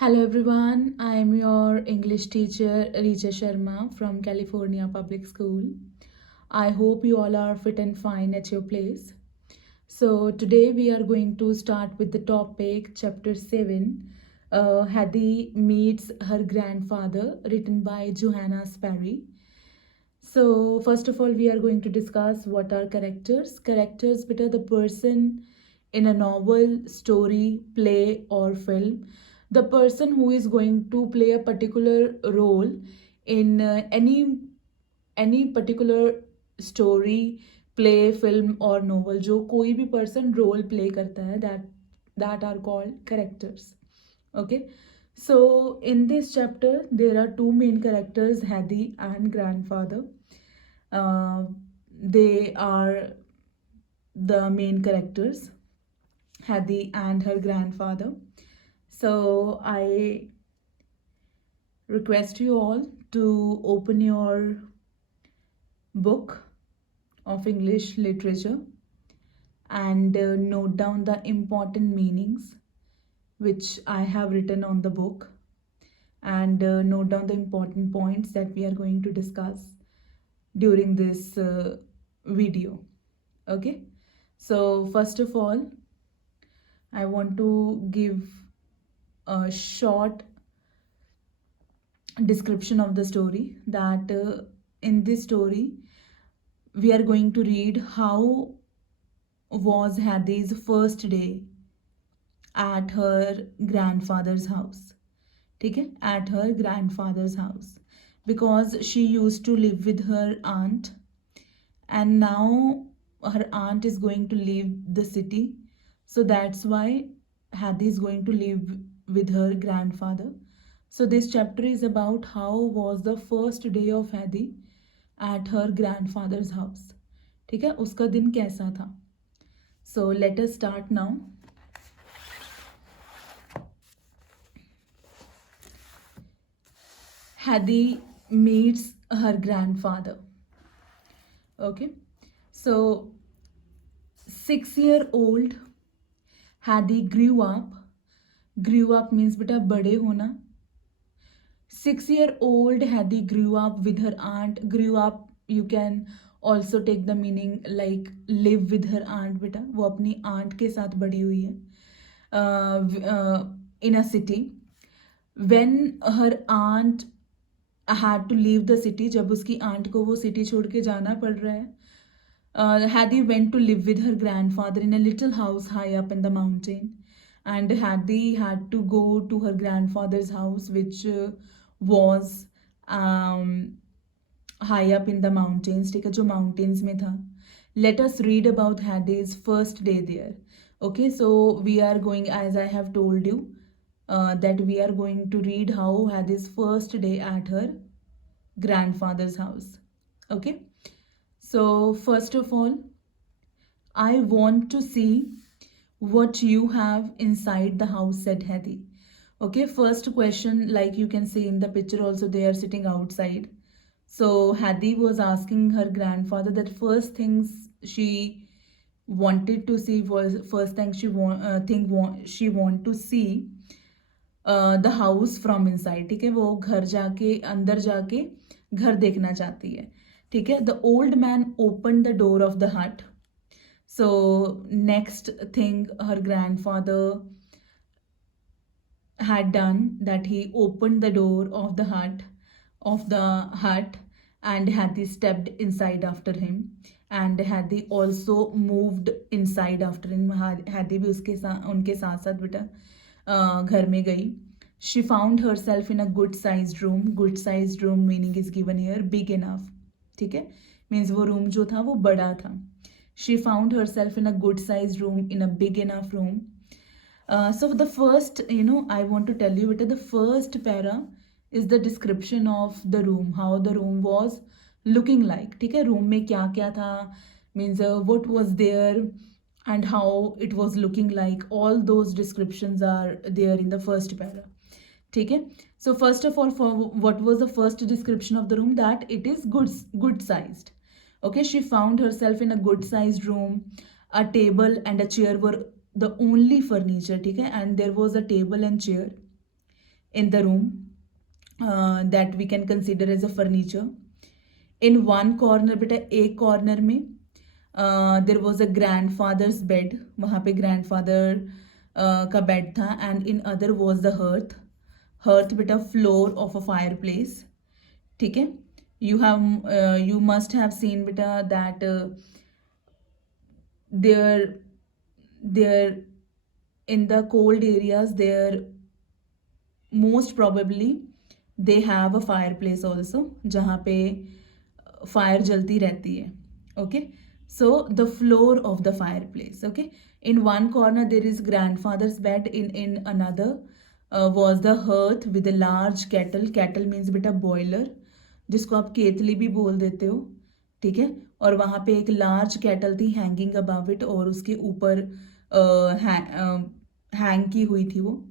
Hello everyone, I am your English teacher Richa Sharma from California Public School. I hope you all are fit and fine at your place. So today we are going to start with the topic chapter 7, Hadi meets her grandfather, written by Johanna Sperry. So first of all we are going to discuss what are characters. Characters beta the person in a novel, story, play or film, the person who is going to play a particular role in any particular story, play, film or novel. जो कोई भी person role play करता है, that are called characters. Okay, so in this chapter there are two main characters, Hadi and grandfather. They are the main characters, Hadi and her grandfather. So I request you all to open your book of English literature and note down the important meanings which I have written on the book, and note down the important points that we are going to discuss during this video. Okay, so first of all I want to give a short description of the story, that in this story we are going to read how was Hadi's first day at her grandfather's house. Okay, at her grandfather's house, because she used to live with her aunt and now her aunt is going to leave the city, so that's why Hadi is going to live with her grandfather. So this chapter is about how was the first day of Hadi at her grandfather's house. ठीक है, उसका दिन कैसा था. So let us start now. Hadi meets her grandfather. Okay, so 6-year-old Hadi grew up. Grew up means beta bade hona. 6-year-old Hadi grew up with her aunt. Grew up, you can also take the meaning like live with her aunt. beta वो अपनी aunt के साथ बड़ी हुई है in a city. When her aunt had to leave the city, जब उसकी aunt को वो city छोड़ के जाना पड़ रहा है, Hadi went to live with her grandfather in a little house high up in the mountain. And Hadi had to go to her grandfather's house, which was high up in the mountains. ठीक है, जो mountains में था. Let us read about Hadi's first day there. Okay, so we are going, as I have told you, that we are going to read how Hadi's first day at her grandfather's house. Okay, so first of all, I want to see what you have inside the house, said Hadi. Okay, first question, like you can see in the picture also, they are sitting outside. So Hadi was asking her grandfather that first things she wanted to see was, first thing she want to see the house from inside. ठीक है, वो घर जाके अंदर जाके घर देखना चाहती है. ठीक है, the old man opened the door of the hut. So next thing her grandfather had done, that he opened the door of the hut and Hadi stepped inside after him, and Hadi also moved inside after him. Hadi भी उसके साथ उनके साथ साथ बेटा घर में गई. She found herself in a good sized room. Good sized room meaning is given here, big enough. ठीक है, means वो room जो था वो बड़ा था. She found herself in a good sized room, in a big enough room. So the first, I want to tell you, beta, the first para is the description of the room, how the room was looking like. ठीक है, room में क्या क्या था, means what was there and how it was looking like. All those descriptions are there in the first para. ठीक है, so first of all, for what was the first description of the room, that it is good sized. Okay, she found herself in a good sized room. A table and a chair were the only furniture. ठीक है, and there was a table and chair. in the room that we can consider as a furniture. In one corner, बेटा एक corner में there was a grandfather's bed, वहाँ पे grandfather का bed था, and in other was the hearth. Hearth बेटा floor of a fireplace. ठीक है, you must have seen बेटा that there in the cold areas there most probably they have a fireplace also जहाँ पे fire जलती रहती है. Okay, so the floor of the fireplace. Okay, in one corner there is grandfather's bed, in another was the hearth with a large kettle. Kettle means बेटा boiler, जिसको आप केतली भी बोल देते हो. ठीक है, और वहाँ पे एक लार्ज कैटल थी हैंगिंग अबव इट, और उसके ऊपर हैंग की हुई थी वो.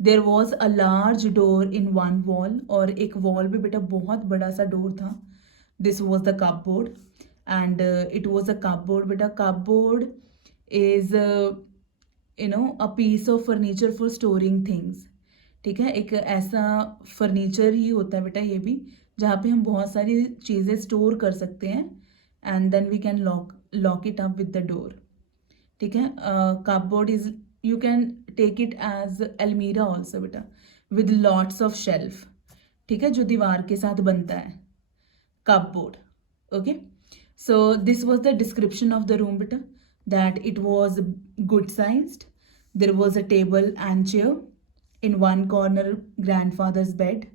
There was a large door in one wall, और एक वॉल पे बेटा बहुत बड़ा सा डोर था. This was the cupboard, and it was a cupboard. बेटा cupboard is a piece of furniture for storing things. ठीक है, एक ऐसा फर्नीचर ही होता है बेटा ये भी, जहाँ पे हम बहुत सारी चीज़ें स्टोर कर सकते हैं, and then we can lock it up with the door. ठीक है, cupboard is, you can take it as almirah also बेटा, with lots of shelf. ठीक है, जो दीवार के साथ बनता है cupboard. Okay, so this was the description of the room बेटा, that it was good sized. There was a table and chair. In one corner grandfather's bed,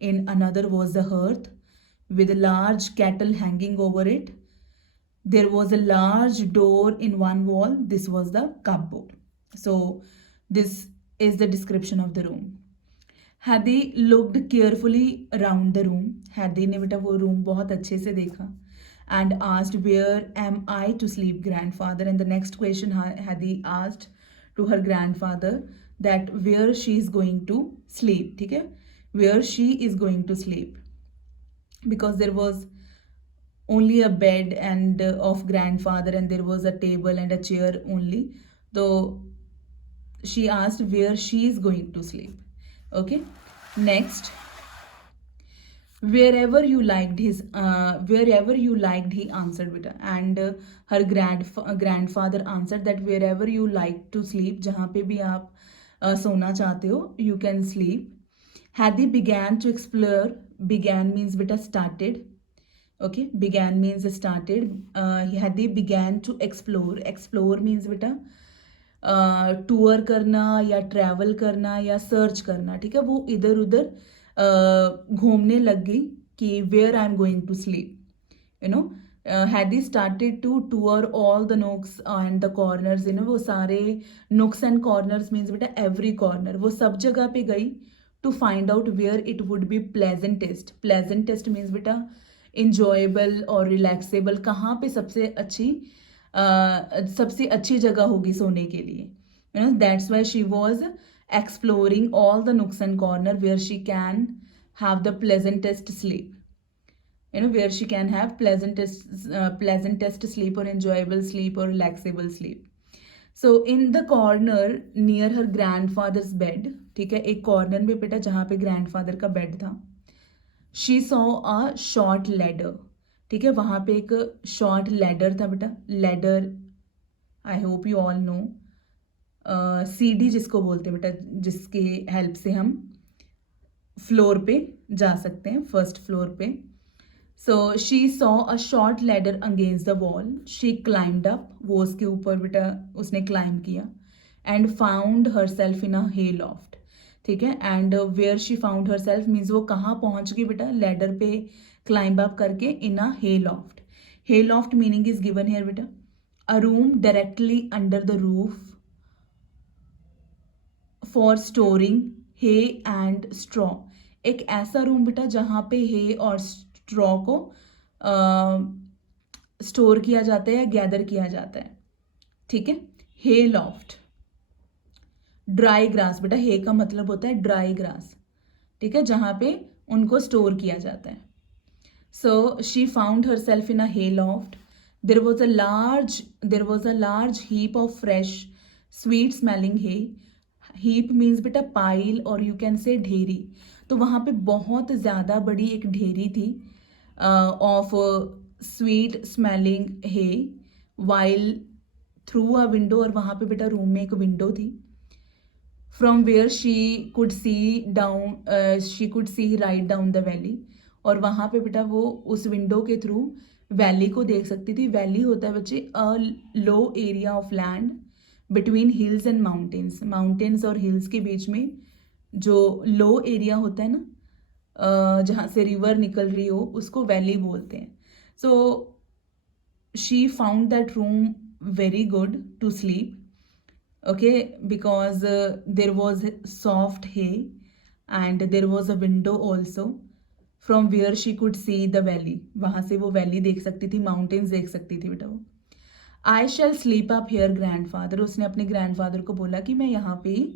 in another was the hearth with a large kettle hanging over it. There was a large door in one wall. This was the cupboard. So this is the description of the room. Hadi looked carefully around the room. Hadi ने बेटा वो room बहुत अच्छे से देखा, and asked, where am I to sleep, grandfather? And the next question Hadi asked to her grandfather that where she is going to sleep. ठीक है, where she is going to sleep, because there was only a bed and of grandfather, and there was a table and a chair only. So she asked where she is going to sleep. Okay, next, wherever you liked he answered beta, and her grandfather answered that wherever you like to sleep, जहाँ पे भी आप सोना चाहते हो, you can sleep. Hadi began to explore. Began means beta started. Okay, began means started. Hadi began to explore. Explore means beta tour करना या travel करना या सर्च करना. ठीक है, वो इधर उधर घूमने लग गई कि where I am going to sleep. Hadi started to tour all the nooks and the corners. वो सारे nooks and corners means बेटा every corner. वो सब जगह पे गई to find out where it would be pleasantest. Pleasantest means बेटा enjoyable और relaxable. कहाँ पे सबसे अच्छी जगह होगी सोने के लिए. That's why she was exploring all the nooks and corner where she can have the pleasantest sleep. Where she can have pleasantest sleep, or enjoyable sleep, or relaxable sleep. So in the corner near her grandfather's bed, ठीक है, एक corner में बेटा जहाँ पे grandfather का bed था, she saw a short ladder. ठीक है, वहाँ पे एक शॉर्ट लैडर था बेटा. Ladder I hope you all know, सीढ़ी जिसको बोलते हैं बेटा, जिसके हेल्प से हम फ्लोर पे जा सकते हैं, फर्स्ट फ्लोर पे. So she saw a short ladder against the wall. She climbed up, वो उसके ऊपर बेटा उसने क्लाइम किया, and found herself in a hay loft. ठीक है, and where she found herself means वो कहाँ पहुँच गई बेटा, लैडर पे climb up करके in a hay loft. Hay loft meaning is given here बेटा, a room directly under the roof for storing hay and straw. एक ऐसा रूम बेटा जहाँ पे hay और straw को स्टोर किया जाता है या गैदर किया जाता है. ठीक है, hay loft. ड्राई ग्रास बेटा, hay का मतलब होता है ड्राई ग्रास. ठीक है, जहाँ पे उनको स्टोर किया जाता है. So she found herself in a hay loft. There was a large heap of fresh, sweet-smelling hay. Heap means बेटा पाइल और यू कैन से ढेरी। तो वहाँ पे बहुत ज़्यादा बड़ी एक ढेरी थी of sweet smelling hay while through a window, और वहाँ पे बेटा रूम में एक विंडो थी from where she could see down, she could see right down the valley. और वहाँ पे बेटा वो उस विंडो के थ्रू वैली को देख सकती थी। वैली होता है बच्चे a low area of land between hills and mountains. Mountains और हिल्स के बीच में जो लो एरिया होता है ना, जहाँ से रिवर निकल रही हो, उसको वैली बोलते हैं। So she found that room very good to sleep, okay, because there was soft hay and there was a window also from where she could see the valley। वहाँ से वो वैली देख सकती थी, माउंटेन्स देख सकती थी बेटा वो। I shall sleep up here grandfather, उसने अपने ग्रैंडफादर को बोला कि मैं यहाँ पे ही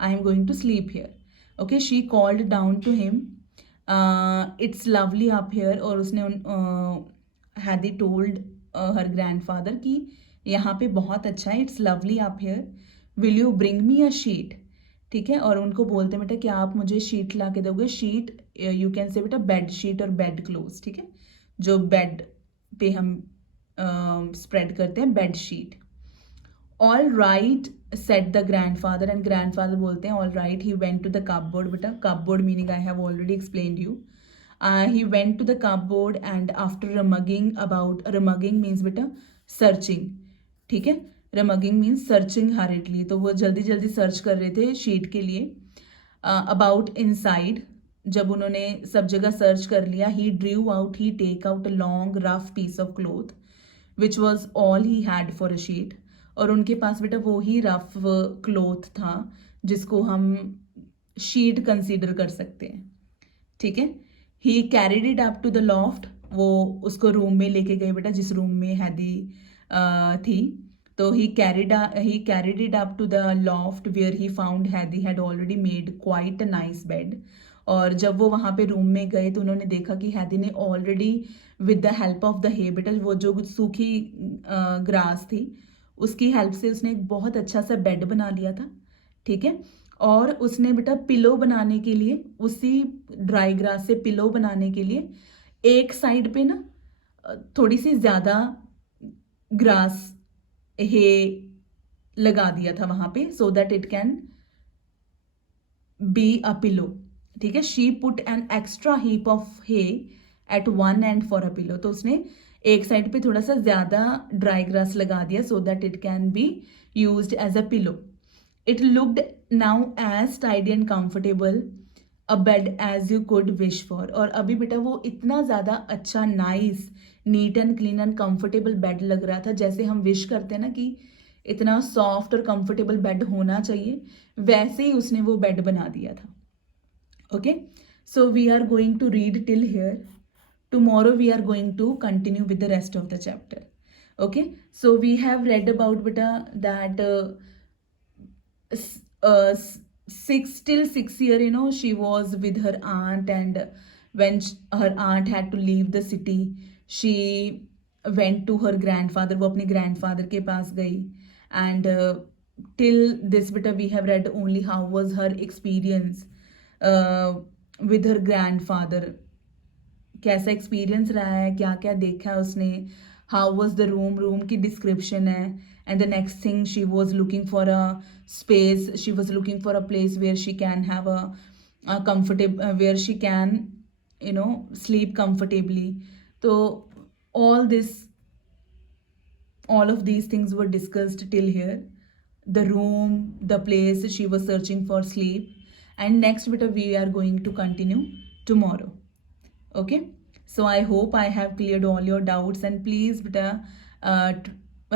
I am going to sleep here, okay. She called down to him it's lovely up here, और उसने हैदी टोल्ड हर ग्रैंडफादर कि यहाँ पे बहुत अच्छा है, it's lovely up hair, will you bring me a sheet, ठीक है। और उनको बोलते हैं बेटा क्या आप मुझे शीट ला के दोगे। शीट यू कैन से बेटा बेड शीट और बेड क्लोथ, ठीक है, जो बेड पे हम स्प्रेड करते हैं, bed sheet. All right said the grandfather, and grandfather बोलते हैं all right. He went to the cupboard, बेटा cupboard meaning I have already explained you. He went to the cupboard and after rummaging about, rummaging means बेटा searching, ठीक है, रमगिंग means searching हरिडली, तो वो जल्दी जल्दी सर्च कर रहे थे शीट के लिए। अबाउट इनसाइड, जब उन्होंने सब जगह सर्च कर लिया, he drew out, he take out a long rough piece of cloth which was all he had for a sheet, और उनके पास बेटा वो ही रफ क्लोथ था जिसको हम शीट कंसीडर कर सकते हैं, ठीक है। He carried it up to the loft, वो उसको रूम में लेके गए बेटा जिस रूम में हैदी थी। तो he carried it up to the loft where he found Hadi had already made quite a nice bed। और जब वो वहाँ पे रूम में गए तो उन्होंने देखा कि हैदी ने already with the help of the hay, बेटा वो जो सूखी ग्रास थी उसकी हेल्प से उसने एक बहुत अच्छा सा बेड बना लिया था, ठीक है। और उसने बेटा पिलो बनाने के लिए, उसी ड्राई ग्रास से पिलो बनाने के लिए एक साइड पे ना थोड़ी सी ज़्यादा ग्रास हे लगा दिया था वहां पे, so that it can be a pillow, ठीक है। She put an extra heap of hay at one end for a pillow, तो उसने एक साइड पे थोड़ा सा ज्यादा ड्राई ग्रास लगा दिया so that it can be used as a pillow. It looked now as tidy and comfortable a bed as you could wish for, और अभी बेटा वो इतना ज़्यादा अच्छा nice neat and clean and comfortable bed लग रहा था जैसे हम विश करते हैं ना कि इतना सॉफ्ट और कंफर्टेबल बेड होना चाहिए, वैसे ही उसने वो बेड बना दिया था, okay. So we are going to read till here, tomorrow we are going to continue with the rest of the chapter, okay। So we have read about beta that 6 till 6 year, she was with her aunt, and when her aunt had to leave the city, she went to her grandfather, वो अपने grandfather के पास गई। and till this beta we have read only how was her experience with her grandfather, कैसा experience रहा है, क्या क्या देखा है उसने, how was the room, room की डिस्क्रिप्शन है। And the next thing she was looking for a space, she was looking for a place where she can have a comfortable, where she can sleep comfortably। तो all this, all of these things were discussed till here, the room, the place she was searching for sleep, and next bit we are going to continue tomorrow, okay। So I hope I have cleared all your doubts, and please beta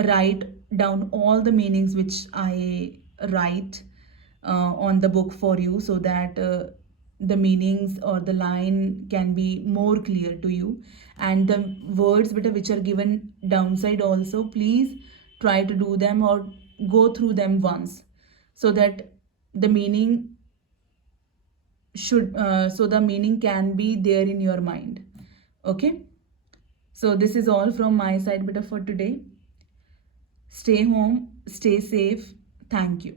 write down all the meanings which I write on the book for you, so that the meanings or the line can be more clear to you, and the words beta which are given downside also, please try to do them or go through them once, so that the meaning so the meaning can be there in your mind, okay। So this is all from my side beta for today. Stay home, stay safe, thank you।